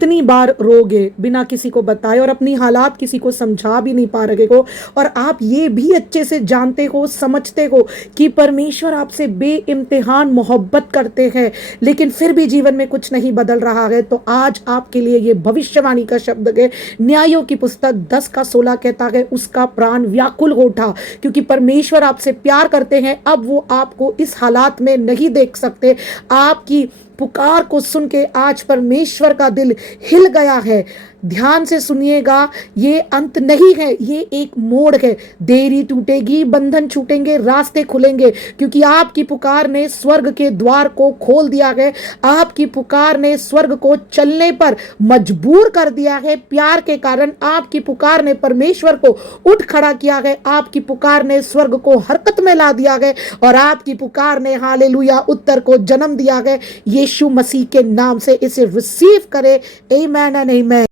कितनी बार रोगे बिना किसी को बताए और अपनी हालात किसी को समझा भी नहीं पा रहे हो, और आप ये भी अच्छे से जानते हो, समझते हो कि परमेश्वर आपसे बेइम्तिहान मोहब्बत करते हैं, लेकिन फिर भी जीवन में कुछ नहीं बदल रहा है, तो आज आपके लिए ये भविष्यवाणी का शब्द है। न्यायों की पुस्तक 10:16 कहता है, उसका प्राण व्याकुल हो उठा, क्योंकि परमेश्वर आपसे प्यार करते हैं। अब वो आपको इस हालात में नहीं देख सकते। आपकी पुकार को सुन के आज परमेश्वर का दिल हिल गया है। ध्यान से सुनिएगा, ये अंत नहीं है, ये एक मोड़ है। देरी टूटेगी, बंधन छूटेंगे, रास्ते खुलेंगे, क्योंकि आपकी पुकार ने स्वर्ग के द्वार को खोल दिया है। आपकी पुकार ने स्वर्ग को चलने पर मजबूर कर दिया है। प्यार के कारण आपकी पुकार ने परमेश्वर को उठ खड़ा किया है। आपकी पुकार ने स्वर्ग को हरकत में ला दिया है, और आपकी पुकार ने हालेलुया उत्तर को जन्म दिया है। यीशु मसीह के नाम से इसे रिसीव करें। आमीन एंड आमीन।